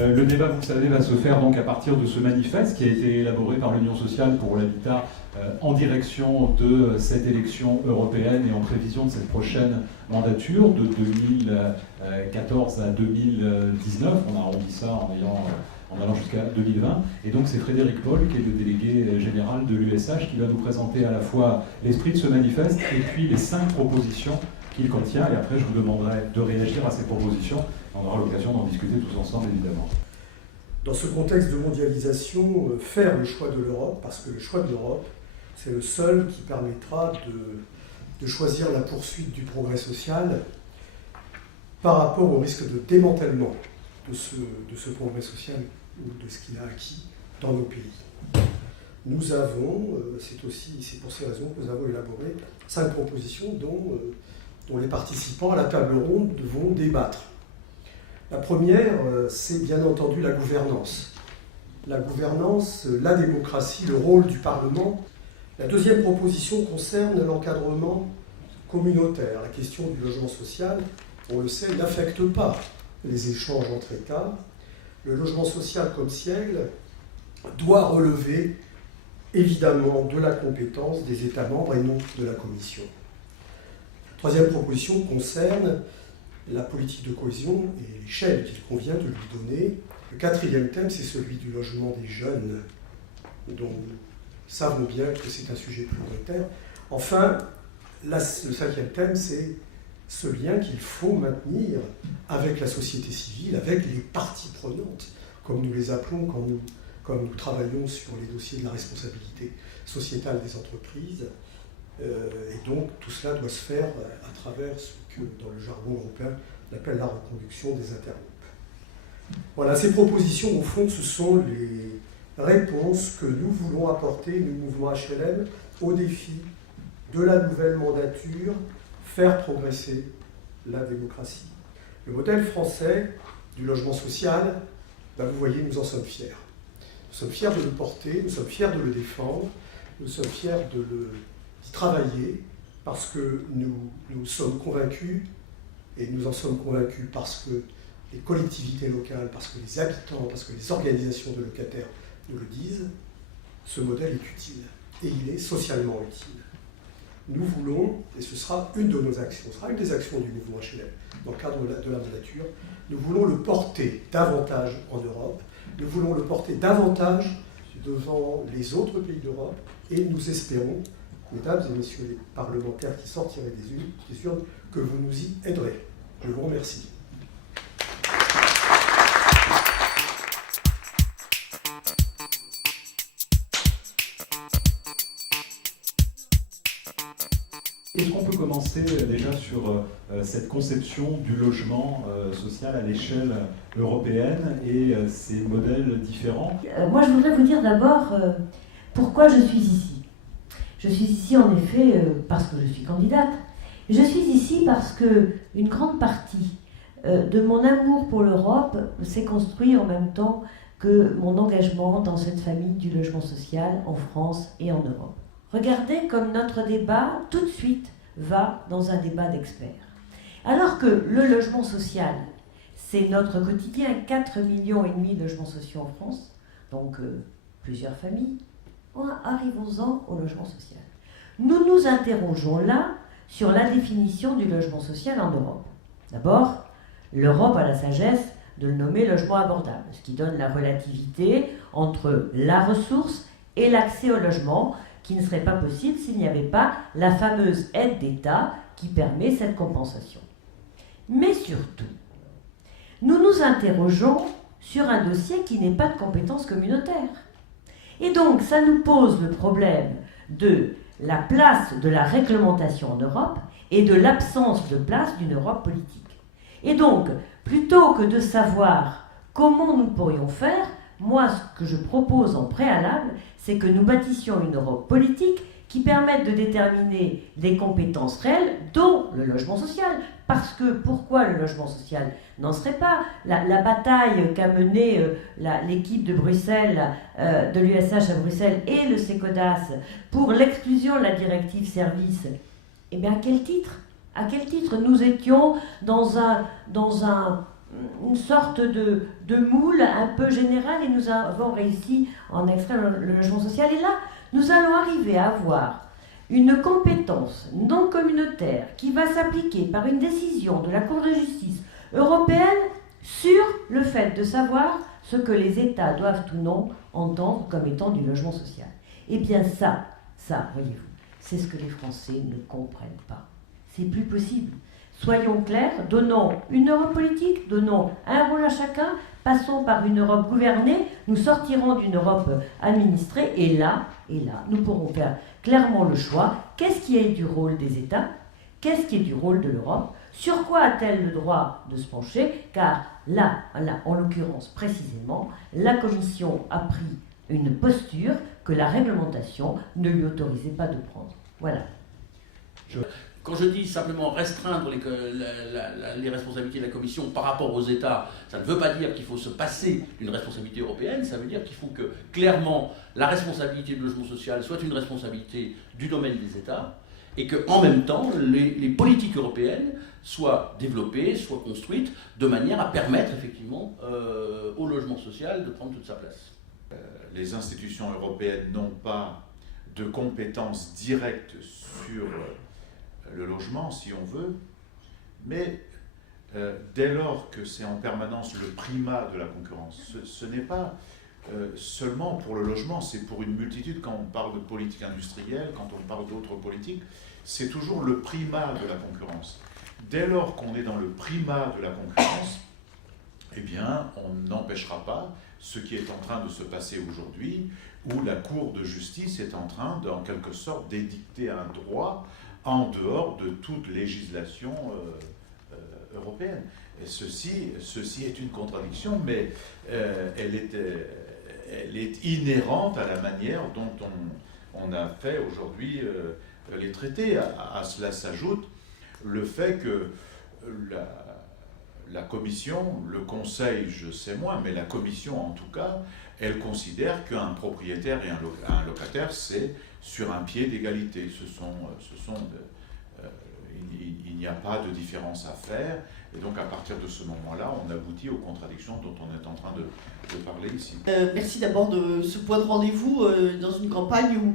Le débat, vous le savez, va se faire donc à partir de ce manifeste qui a été élaboré par l'Union sociale pour l'habitat en direction de cette élection européenne et en prévision de cette prochaine mandature de 2014 à 2019. On a arrondi ça en allant jusqu'à 2020. Et donc c'est Frédéric Paul, qui est le délégué général de l'USH, qui va nous présenter à la fois l'esprit de ce manifeste et puis les 5 propositions qu'il contient. Et après, je vous demanderai de réagir à ces propositions. On aura l'occasion d'en discuter tous ensemble, évidemment. Dans ce contexte de mondialisation, faire le choix de l'Europe, parce que le choix de l'Europe, c'est le seul qui permettra de choisir la poursuite du progrès social par rapport au risque de démantèlement de ce progrès social ou de ce qu'il a acquis dans nos pays. Nous avons, c'est pour ces raisons que nous avons élaboré 5 propositions dont les participants à la table ronde vont débattre. La première, c'est bien entendu la gouvernance. La gouvernance, la démocratie, le rôle du Parlement. La deuxième proposition concerne l'encadrement communautaire. La question du logement social, on le sait, n'affecte pas les échanges entre États. Le logement social comme siècle doit relever évidemment de la compétence des États membres et non de la Commission. La troisième proposition concerne la politique de cohésion et l'échelle qu'il convient de lui donner. Le quatrième thème, c'est celui du logement des jeunes, dont nous savons bien que c'est un sujet prioritaire. Enfin, le 5e thème, c'est ce lien qu'il faut maintenir avec la société civile, avec les parties prenantes, comme nous les appelons comme nous travaillons sur les dossiers de la responsabilité sociétale des entreprises. Et donc tout cela doit se faire à travers ce que dans le jargon européen on appelle la reconduction des intergroupes. Voilà, ces propositions au fond ce sont les réponses que nous voulons apporter, nous mouvement HLM, au défi de la nouvelle mandature, faire progresser la démocratie. Le modèle français du logement social, vous voyez, nous en sommes fiers. Nous sommes fiers de le porter, nous sommes fiers de le défendre, nous sommes fiers d'y travailler parce que nous sommes convaincus, et nous en sommes convaincus parce que les collectivités locales, parce que les habitants, parce que les organisations de locataires nous le disent, ce modèle est utile et il est socialement utile. Nous voulons, et ce sera une de nos actions, ce sera une des actions du mouvement HLM dans le cadre de la mandature, nous voulons le porter davantage en Europe, nous voulons le porter davantage devant les autres pays d'Europe et nous espérons, mesdames et messieurs les parlementaires qui sortiraient des urnes, que vous nous y aiderez. Je vous remercie. Est-ce qu'on peut commencer déjà sur cette conception du logement social à l'échelle européenne et ces modèles différents? Moi, je voudrais vous dire d'abord pourquoi je suis ici. Je suis ici en effet parce que je suis candidate. Je suis ici parce qu'une grande partie de mon amour pour l'Europe s'est construit en même temps que mon engagement dans cette famille du logement social en France et en Europe. Regardez comme notre débat, tout de suite, va dans un débat d'experts. Alors que le logement social, c'est notre quotidien, 4,5 millions de logements sociaux en France, donc plusieurs familles, arrivons-en au logement social. Nous nous interrogeons là sur la définition du logement social en Europe. D'abord, l'Europe a la sagesse de le nommer logement abordable, ce qui donne la relativité entre la ressource et l'accès au logement, qui ne serait pas possible s'il n'y avait pas la fameuse aide d'État qui permet cette compensation. Mais surtout, nous nous interrogeons sur un dossier qui n'est pas de compétence communautaire. Et donc, ça nous pose le problème de la place de la réglementation en Europe et de l'absence de place d'une Europe politique. Et donc, plutôt que de savoir comment nous pourrions faire, moi, ce que je propose en préalable, c'est que nous bâtissions une Europe politique qui permette de déterminer les compétences réelles, dont le logement social. Parce que pourquoi le logement social n'en serait pas? La bataille qu'a menée l'équipe de Bruxelles, de l'USH à Bruxelles et le CECODAS pour l'exclusion de la directive service, eh bien à quel titre nous étions dans un une sorte de moule un peu général et nous avons réussi en extraire le logement social. Et là, nous allons arriver à avoir une compétence non communautaire qui va s'appliquer par une décision de la Cour de justice européenne sur le fait de savoir ce que les États doivent ou non entendre comme étant du logement social. Eh bien ça, voyez-vous, c'est ce que les Français ne comprennent pas. C'est plus possible. Soyons clairs, donnons une Europe politique, donnons un rôle à chacun, passons par une Europe gouvernée, nous sortirons d'une Europe administrée, et là, nous pourrons faire clairement le choix. Qu'est-ce qui est du rôle des États? Qu'est-ce qui est du rôle de l'Europe? Sur quoi a-t-elle le droit de se pencher? Car là, en l'occurrence précisément, la Commission a pris une posture que la réglementation ne lui autorisait pas de prendre. Voilà. Quand je dis simplement restreindre les responsabilités de la Commission par rapport aux États, ça ne veut pas dire qu'il faut se passer d'une responsabilité européenne, ça veut dire qu'il faut que, clairement, la responsabilité du logement social soit une responsabilité du domaine des États, et qu'en même temps, les politiques européennes soient développées, soient construites, de manière à permettre, effectivement, au logement social de prendre toute sa place. Les institutions européennes n'ont pas de compétences directes sur le logement, si on veut, mais dès lors que c'est en permanence le primat de la concurrence, ce n'est pas seulement pour le logement, c'est pour une multitude. Quand on parle de politique industrielle, quand on parle d'autres politiques, c'est toujours le primat de la concurrence. Dès lors qu'on est dans le primat de la concurrence, eh bien, on n'empêchera pas ce qui est en train de se passer aujourd'hui, où la Cour de justice est en train, en quelque sorte, d'édicter un droit en dehors de toute législation européenne. Et ceci est une contradiction, mais elle est inhérente à la manière dont on a fait aujourd'hui les traités. À cela s'ajoute le fait que la Commission, le Conseil, je sais moins, mais la Commission en tout cas, elle considère qu'un propriétaire et un locataire, c'est sur un pied d'égalité. Il n'y a pas de différence à faire. Et donc, à partir de ce moment-là, on aboutit aux contradictions dont on est en train de parler ici. Merci d'abord de ce point de rendez-vous dans une campagne où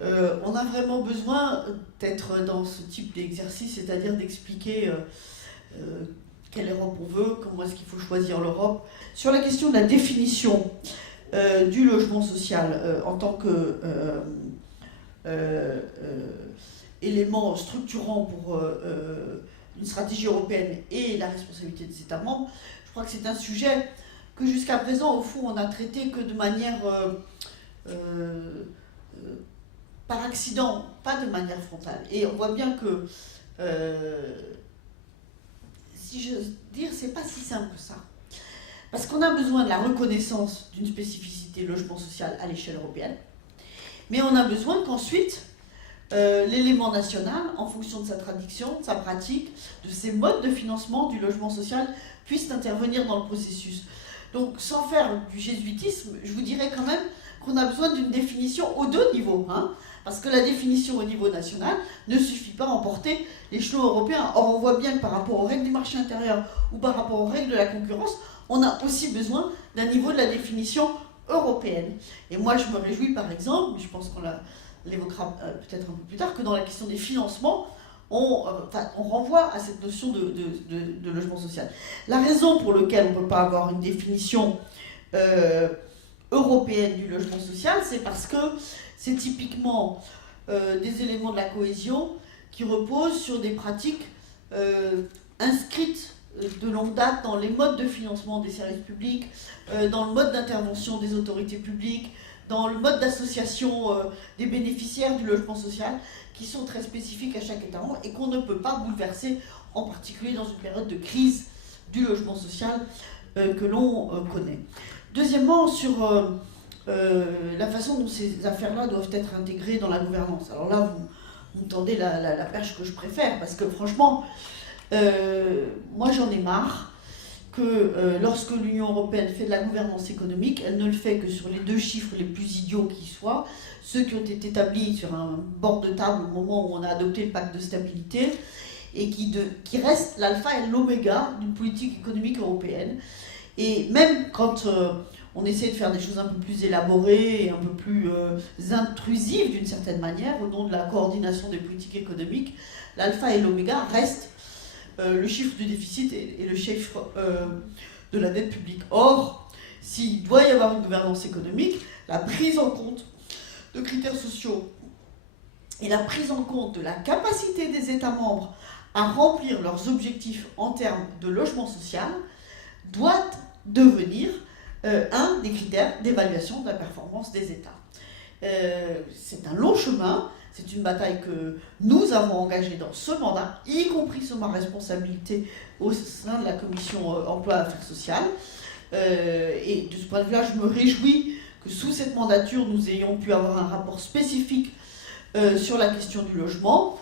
on a vraiment besoin d'être dans ce type d'exercice, c'est-à-dire d'expliquer quelle Europe on veut, comment est-ce qu'il faut choisir l'Europe. Sur la question de la définition du logement social en tant que élément structurant pour une stratégie européenne et la responsabilité des États membres, je crois que c'est un sujet que jusqu'à présent, au fond, on a traité que de manière par accident, pas de manière frontale. Et on voit bien que, si j'ose dire, c'est pas si simple que ça. Parce qu'on a besoin de la reconnaissance d'une spécificité logement social à l'échelle européenne, mais on a besoin qu'ensuite, l'élément national, en fonction de sa tradition, de sa pratique, de ses modes de financement du logement social, puisse intervenir dans le processus. Donc, sans faire du jésuitisme, je vous dirais quand même qu'on a besoin d'une définition aux deux niveaux, parce que la définition au niveau national ne suffit pas à emporter l'échelon européen. Or, on voit bien que par rapport aux règles du marché intérieur ou par rapport aux règles de la concurrence, on a aussi besoin d'un niveau de la définition européenne. Et moi, je me réjouis par exemple, je pense qu'on l'évoquera peut-être un peu plus tard, que dans la question des financements, on renvoie à cette notion de logement social. La raison pour laquelle on ne peut pas avoir une définition européenne du logement social, c'est parce que c'est typiquement des éléments de la cohésion qui reposent sur des pratiques inscrites de longue date dans les modes de financement des services publics, dans le mode d'intervention des autorités publiques, dans le mode d'association des bénéficiaires du logement social, qui sont très spécifiques à chaque État membre et qu'on ne peut pas bouleverser, en particulier dans une période de crise du logement social que l'on connaît. Deuxièmement, sur la façon dont ces affaires-là doivent être intégrées dans la gouvernance. Alors là, vous me tendez la perche que je préfère, parce que franchement, moi j'en ai marre que lorsque l'Union européenne fait de la gouvernance économique, elle ne le fait que sur les deux chiffres les plus idiots qui soient, ceux qui ont été établis sur un bord de table au moment où on a adopté le pacte de stabilité, et qui reste l'alpha et l'oméga d'une politique économique européenne. Et même quand on essaie de faire des choses un peu plus élaborées et un peu plus intrusives d'une certaine manière, au nom de la coordination des politiques économiques, l'alpha et l'oméga restent le chiffre du déficit et le chiffre de la dette publique. Or, s'il doit y avoir une gouvernance économique, la prise en compte de critères sociaux et la prise en compte de la capacité des États membres à remplir leurs objectifs en termes de logement social doit devenir un des critères d'évaluation de la performance des États. C'est un long chemin, c'est une bataille que nous avons engagée dans ce mandat, y compris sur ma responsabilité au sein de la commission emploi et affaires sociales. Et de ce point de vue-là, je me réjouis que sous cette mandature, nous ayons pu avoir un rapport spécifique sur la question du logement.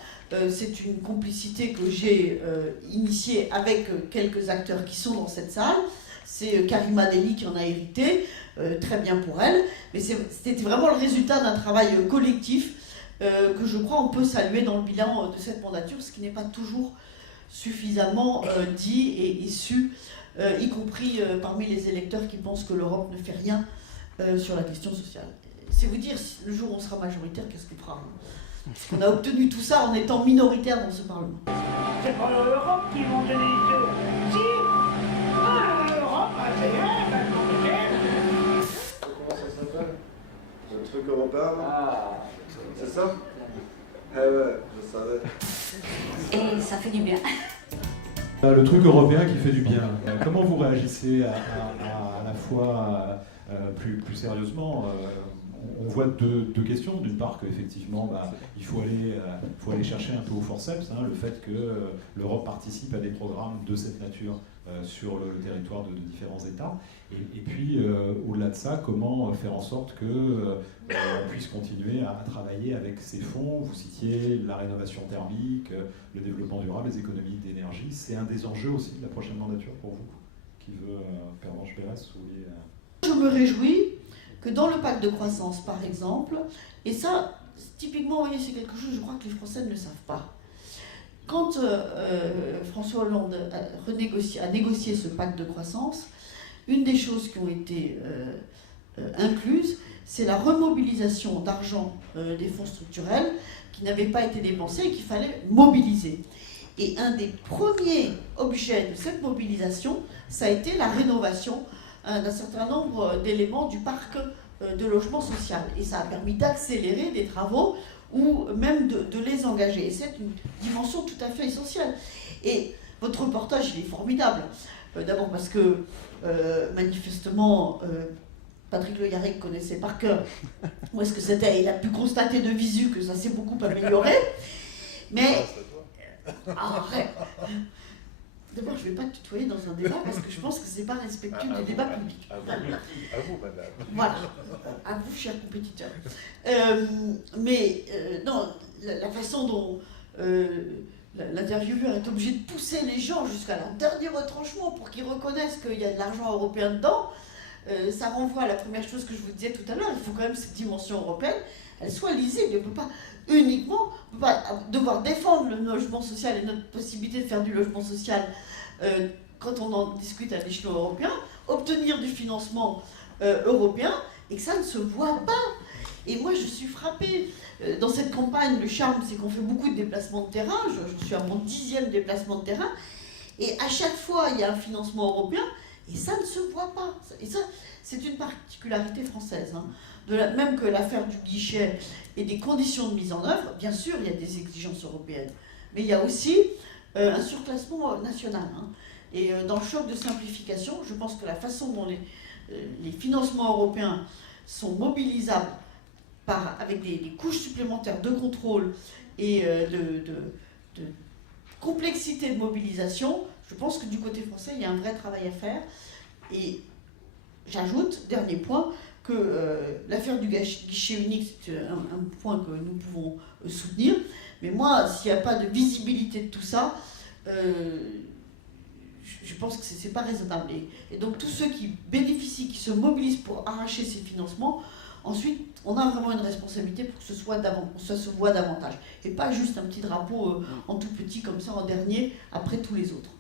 C'est une complicité que j'ai initiée avec quelques acteurs qui sont dans cette salle. C'est Karima Deli qui en a hérité, très bien pour elle. Mais c'était vraiment le résultat d'un travail collectif que je crois on peut saluer dans le bilan de cette mandature, ce qui n'est pas toujours suffisamment dit et su, y compris parmi les électeurs qui pensent que l'Europe ne fait rien sur la question sociale. C'est vous dire, le jour où on sera majoritaire, qu'est-ce qu'on fera ? Parce qu'on a obtenu tout ça en étant minoritaire dans ce Parlement. C'est pas l'Europe qui vont donner si l'Europe a Comment ça s'appelle? Le truc européen? Ah, c'est ça? Eh ouais, je savais. Et ça fait du bien. Le truc européen qui fait du bien. Comment vous réagissez à la fois plus sérieusement on voit deux questions. D'une part qu'effectivement, il faut aller chercher un peu au forceps le fait que l'Europe participe à des programmes de cette nature sur le territoire de différents États. Et puis, au-delà de ça, comment faire en sorte qu'on puisse continuer à travailler avec ces fonds. Vous citiez la rénovation thermique, le développement durable, les économies d'énergie. C'est un des enjeux aussi de la prochaine mandature pour vous. Qui veut, Pervenche Berès, vous vouliez... Je me réjouis que dans le pacte de croissance, par exemple, et ça, typiquement, vous voyez, c'est quelque chose, je crois que les Français ne le savent pas. Quand François Hollande a négocié ce pacte de croissance, une des choses qui ont été incluses, c'est la remobilisation d'argent des fonds structurels qui n'avaient pas été dépensés et qu'il fallait mobiliser. Et un des premiers objets de cette mobilisation, ça a été la rénovation d'un certain nombre d'éléments du parc de logement social. Et ça a permis d'accélérer des travaux ou même de les engager. Et c'est une dimension tout à fait essentielle. Et votre reportage, il est formidable. D'abord parce que, manifestement, Patrick Le Yarrick connaissait par cœur où est-ce que c'était. Il a pu constater de visu que ça s'est beaucoup amélioré. Mais... arrête. D'abord, je ne vais pas te tutoyer dans un débat parce que je pense que ce n'est pas respectueux du débat public. À vous, madame. Voilà, à vous, chers compétiteurs. Non, la façon dont l'intervieweur est obligé de pousser les gens jusqu'à leur dernier retranchement pour qu'ils reconnaissent qu'il y a de l'argent européen dedans, ça renvoie à la première chose que je vous disais tout à l'heure. Il faut quand même que cette dimension européenne, elle soit lisible. On ne peut pas uniquement devoir défendre le logement social et notre possibilité de faire du logement social quand on en discute à l'échelon européen, obtenir du financement européen et que ça ne se voit pas. Et moi, je suis frappée. Dans cette campagne, le charme, c'est qu'on fait beaucoup de déplacements de terrain. Je suis à mon 10e déplacement de terrain. Et à chaque fois, il y a un financement européen et ça ne se voit pas. Et ça, c'est une particularité française. Même que l'affaire du guichet et des conditions de mise en œuvre, bien sûr, il y a des exigences européennes. Mais il y a aussi un surclassement national. Et dans le choc de simplification, je pense que la façon dont les financements européens sont mobilisables avec des couches supplémentaires de contrôle et de complexité de mobilisation, je pense que du côté français, il y a un vrai travail à faire. Et j'ajoute, dernier point, que l'affaire du guichet unique, c'est un point que nous pouvons soutenir. Mais moi, s'il n'y a pas de visibilité de tout ça, je pense que ce n'est pas raisonnable. Et donc tous ceux qui bénéficient, qui se mobilisent pour arracher ces financements, ensuite, on a vraiment une responsabilité pour que ça se voit davantage. Et pas juste un petit drapeau en tout petit comme ça en dernier, après tous les autres.